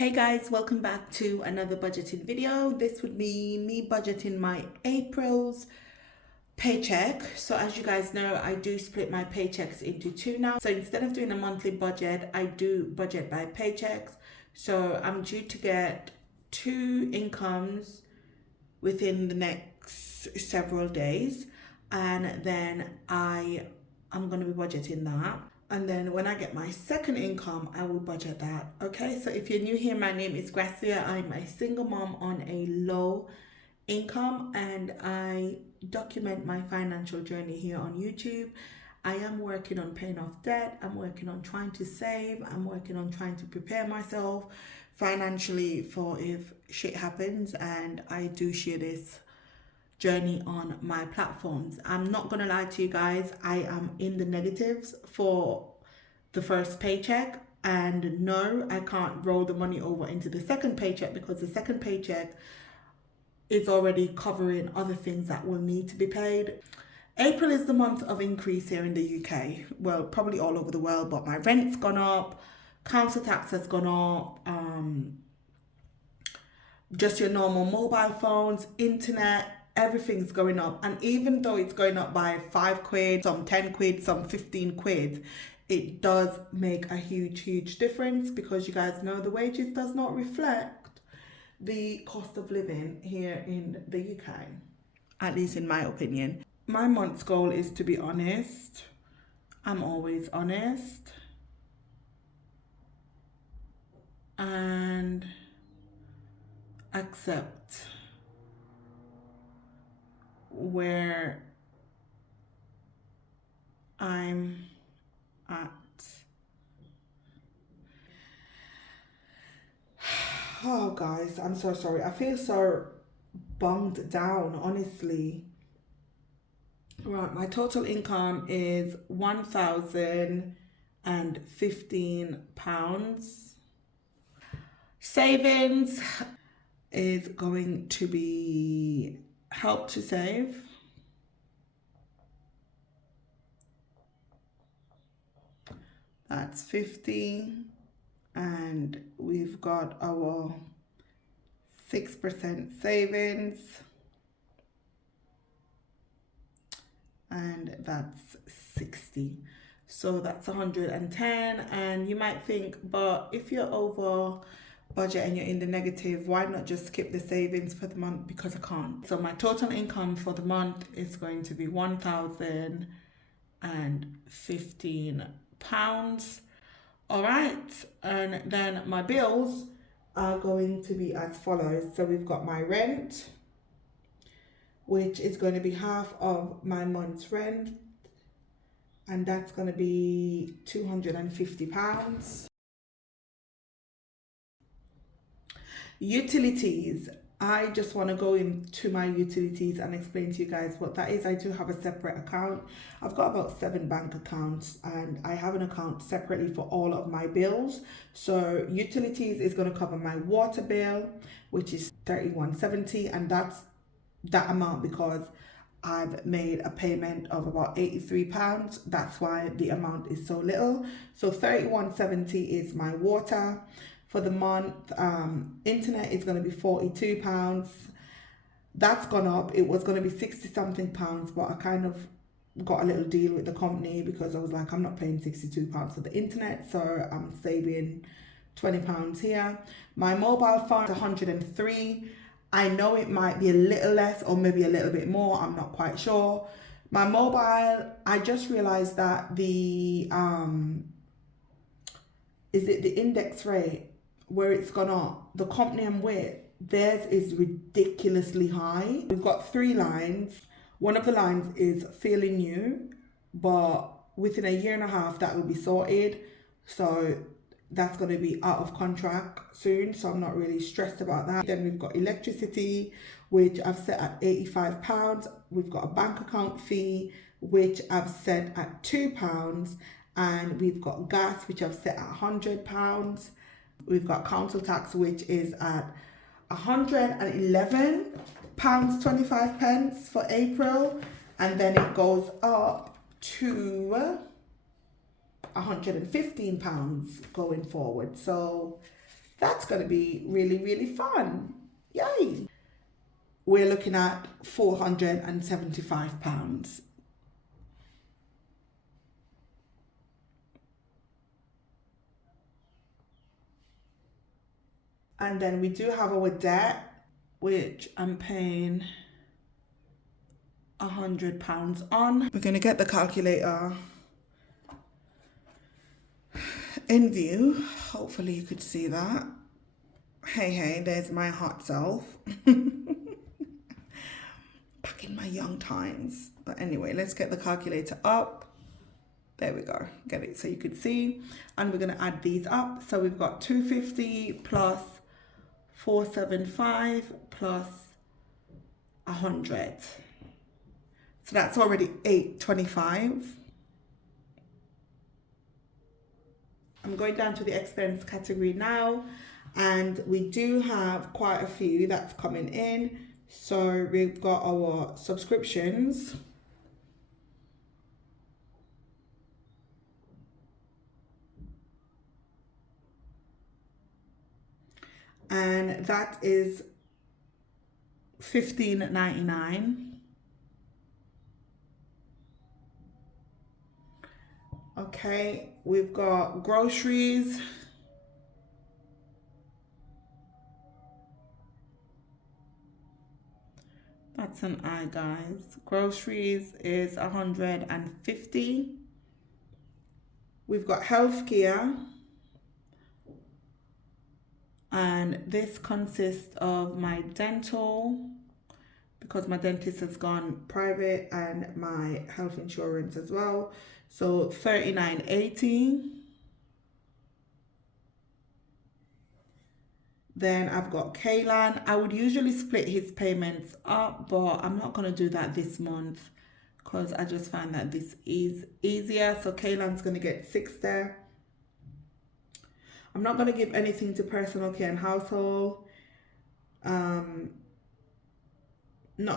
Hey guys, welcome back to another budgeting video. This would be me budgeting my April's paycheck. So as you guys know, I do split my paychecks into two now. So instead of doing a monthly budget, I do budget by paychecks. So I'm due to get two incomes within the next several days, and then I'm going to be budgeting that. And then when I get my second income, I will budget that. Okay, so if you're new here, my name is Gracia. I'm a single mom on a low income, and I document my financial journey here on YouTube. I am working on paying off debt. I'm working on trying to save. I'm working on trying to prepare myself financially for if shit happens, and I do share this journey on my platforms. I'm not gonna lie to you guys, I am in the negatives for the first paycheck, and no, I can't roll the money over into the second paycheck because the second paycheck is already covering other things that will need to be paid. April is the month of increase here in the UK. Well, probably all over the world, but my rent's gone up, council tax has gone up, just your normal mobile phones, internet, everything's going up. And even though it's going up by 5 quid, some 10 quid, some 15 quid, it does make a huge difference, because you guys know the wages does not reflect the cost of living here in the UK, at least in my opinion. My month's goal is to be honest. I'm always honest. And accept where I'm at. Oh guys, I'm so sorry. I feel so bummed down, honestly. Right, my total income is £1,015. Savings is going to be Help to Save. That's 50, and we've got our 6% savings, and that's 60. So that's 110. And you might think, but if you're over budget and you're in the negative, why not just skip the savings for the month? Because I can't. So my total income for the month is going to be £1,015. All right, and then my bills are going to be as follows. So we've got my rent, which is going to be half of my month's rent, and that's going to be £250. Utilities. I just want to go into my utilities and explain to you guys what that is. I do have a separate account. I've got about 7 bank accounts, and I have an account separately for all of my bills. So utilities is going to cover my water bill, which is £31.70, and that's that amount because I've made a payment of about £83. That's why the amount is so little. So £31.70 is my water. For the month, internet is going to be £42. That's gone up. It was going to be 60 something pounds, but I kind of got a little deal with the company because I was like, I'm not paying £62 for the internet, so I'm saving £20 here. My mobile phone is 103. I know it might be a little less or maybe a little bit more, I'm not quite sure. My mobile, I just realized that the index rate where it's gone up, the company I'm with, theirs is ridiculously high. We've got 3 lines. One of the lines is fairly new, but within a year and a half that will be sorted. So that's going to be out of contract soon, so I'm not really stressed about that. Then we've got electricity, which I've set at £85. We've got a bank account fee, which I've set at £2. And we've got gas, which I've set at £100. We've got council tax, which is at £111.25 for April, and then it goes up to £115 going forward. So That's going to be really, really fun. Yay. We're looking at £475. And then we do have our debt, which I'm paying £100 on. We're going to get the calculator in view. Hopefully you could see that. Hey, there's my hot self. Back in my young times. But anyway, let's get the calculator up. There we go. Get it so you could see. And we're going to add these up. So we've got 250 plus 475 plus 100. So that's already 825. I'm going down to the expense category now, and we do have quite a few that's coming in. So we've got our subscriptions. And that is $15.99. Okay, we've got groceries. That's an eye, guys. Groceries is 150. We've got healthcare. And this consists of my dental, because my dentist has gone private, and my health insurance as well. So $39.80. Then I've got Kaylan. I would usually split his payments up, but I'm not going to do that this month because I just find that this is easier. So Kaylan's going to get 6 there. I'm not going to give anything to personal care and household. Not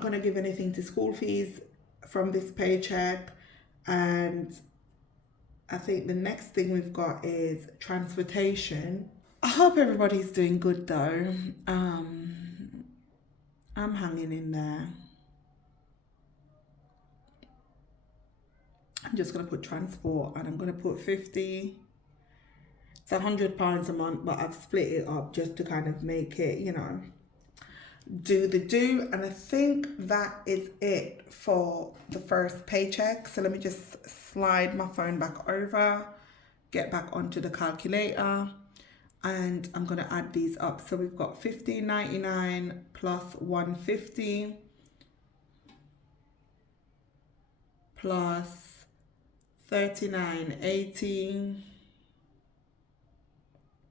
going to give anything to school fees from this paycheck. And I think the next thing we've got is transportation. I hope everybody's doing good though. I'm hanging in there. I'm just going to put transport, and I'm going to put 50. It's £100 a month, but I've split it up just to kind of make it, you know, do the do. And I think that is it for the first paycheck. So let me just slide my phone back over, get back onto the calculator, and I'm going to add these up. So we've got $15.99 plus 150 plus $39.80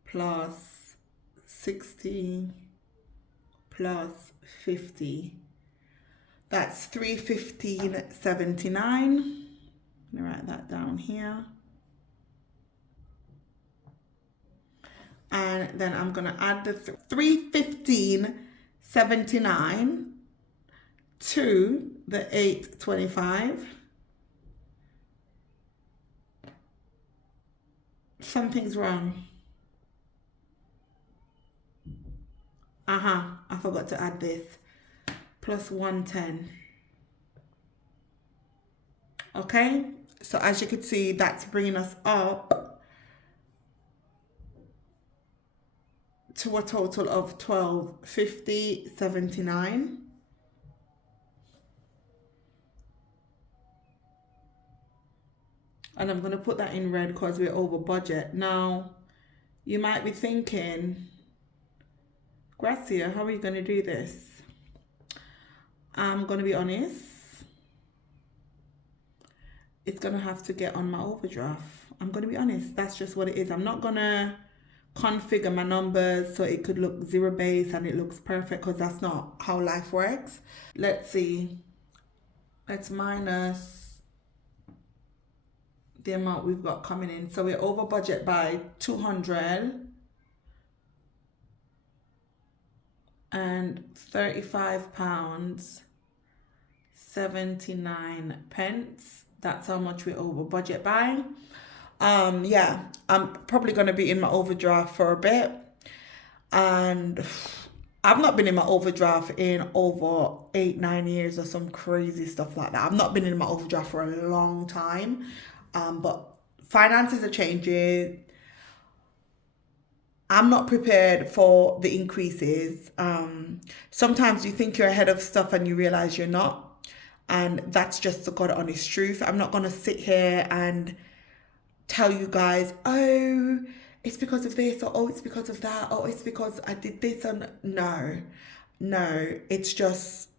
plus 60 plus 50. That's $315.79. I'm gonna write that down here. And then I'm gonna add the $315.79 to the $825. Something's wrong. I forgot to add this. Plus 110. Okay, so as you can see, that's bringing us up to a total of $1250.79. And I'm going to put that in red because we're over budget. Now, you might be thinking, Gracia, how are you going to do this? I'm going to be honest. It's going to have to get on my overdraft. I'm going to be honest. That's just what it is. I'm not going to configure my numbers so it could look zero base and it looks perfect, because that's not how life works. Let's see. Let's minus the amount we've got coming in. So we're over budget by 200 and £35 79 pence. That's how much we're over budget by. Yeah, I'm probably going to be in my overdraft for a bit. and I've not been in my overdraft in over 8-9 years or some crazy stuff like that. I've not been in my overdraft for a long time, but finances are changing. I'm not prepared for the increases. Sometimes you think you're ahead of stuff and you realize you're not. And that's just the God honest truth. I'm not going to sit here and tell you guys, oh, it's because of this, or oh, it's because of that, or it's because I did this. And no, it's just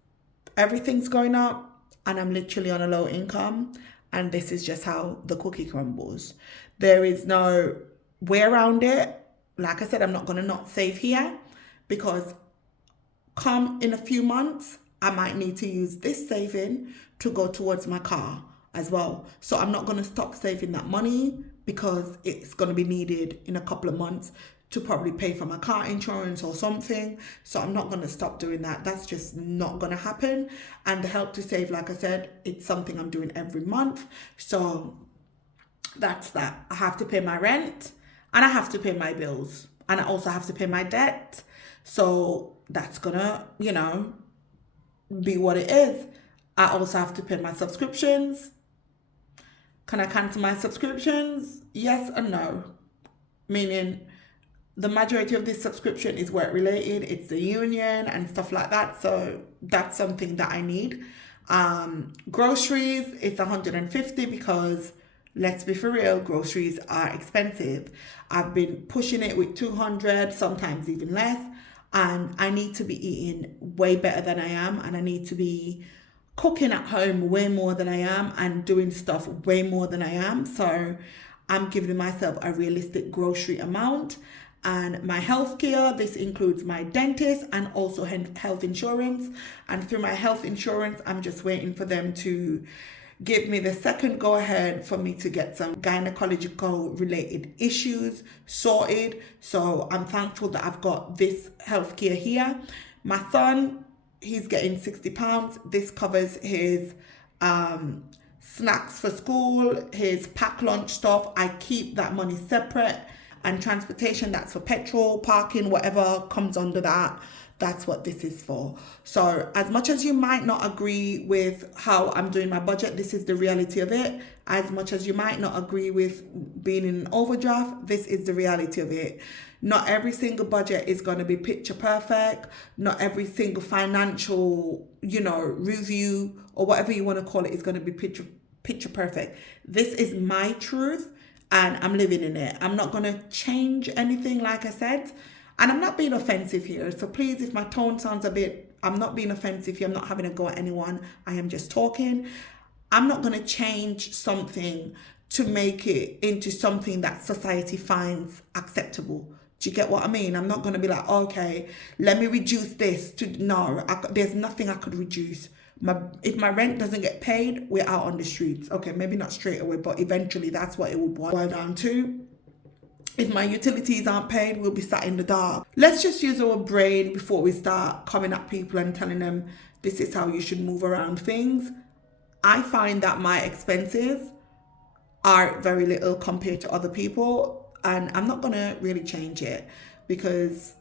everything's going up and I'm literally on a low income. And this is just how the cookie crumbles. There is no way around it. Like I said, I'm not going to not save here, because come in a few months, I might need to use this saving to go towards my car as well. So I'm not going to stop saving that money, because it's going to be needed in a couple of months to probably pay for my car insurance or something. So I'm not going to stop doing that. That's just not going to happen. And the Help to Save, like I said, it's something I'm doing every month. So that's that. I have to pay my rent and I have to pay my bills, and I also have to pay my debt. So that's gonna, be what it is. I also have to pay my subscriptions. Can I cancel my subscriptions? Yes and no. Meaning the majority of this subscription is work related. It's the union and stuff like that. So that's something that I need. Groceries, it's 150 because let's be for real, groceries are expensive. I've been pushing it with 200, sometimes even less. And I need to be eating way better than I am. And I need to be cooking at home way more than I am and doing stuff way more than I am. So I'm giving myself a realistic grocery amount. And my healthcare, this includes my dentist and also health insurance. And through my health insurance, I'm just waiting for them to give me the second go ahead for me to get some gynecological related issues sorted. So I'm thankful that I've got this healthcare here. My son, he's getting £60. This covers his snacks for school, his pack lunch stuff. I keep that money separate. And transportation, that's for petrol, parking, whatever comes under that. That's what this is for. So as much as you might not agree with how I'm doing my budget, this is the reality of it. As much as you might not agree with being in an overdraft, this is the reality of it. Not every single budget is going to be picture perfect. Not every single financial, review or whatever you want to call it is going to be picture perfect. This is my truth and I'm living in it. I'm not going to change anything, like I said. And I'm not being offensive here. So please, if my tone sounds I'm not being offensive here. I'm not having a go at anyone. I am just talking. I'm not going to change something to make it into something that society finds acceptable. Do you get what I mean? I'm not going to be like, okay, let me reduce this to, no, there's nothing I could reduce. If my rent doesn't get paid, we're out on the streets. Okay, maybe not straight away, but eventually that's what it will boil down to. If my utilities aren't paid, we'll be sat in the dark. Let's just use our brain before we start coming at people and telling them this is how you should move around things. I find that my expenses are very little compared to other people, and I'm not going to really change it because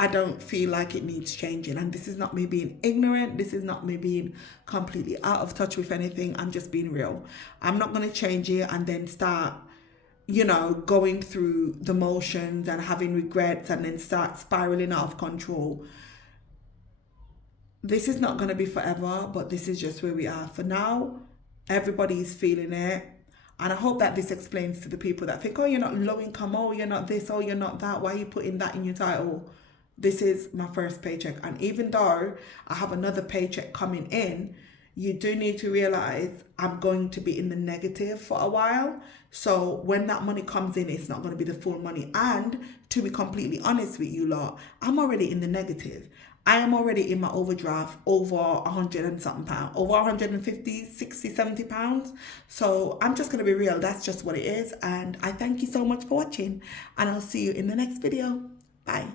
I don't feel like it needs changing. And this is not me being ignorant. This is not me being completely out of touch with anything. I'm just being real. I'm not going to change it and then start going through the motions and having regrets and then start spiraling out of control. This is not going to be forever, but this is just where we are. For now, everybody's feeling it. And I hope that this explains to the people that think, oh, you're not low income, oh, you're not this, oh, you're not that. Why are you putting that in your title? This is my first paycheck. And even though I have another paycheck coming in, you do need to realize I'm going to be in the negative for a while. So when that money comes in, it's not going to be the full money. And to be completely honest with you lot, I'm already in the negative. I am already in my overdraft over 100 and something pounds, over 150, 60, 70 pounds. So I'm just going to be real. That's just what it is. And I thank you so much for watching, and I'll see you in the next video. Bye.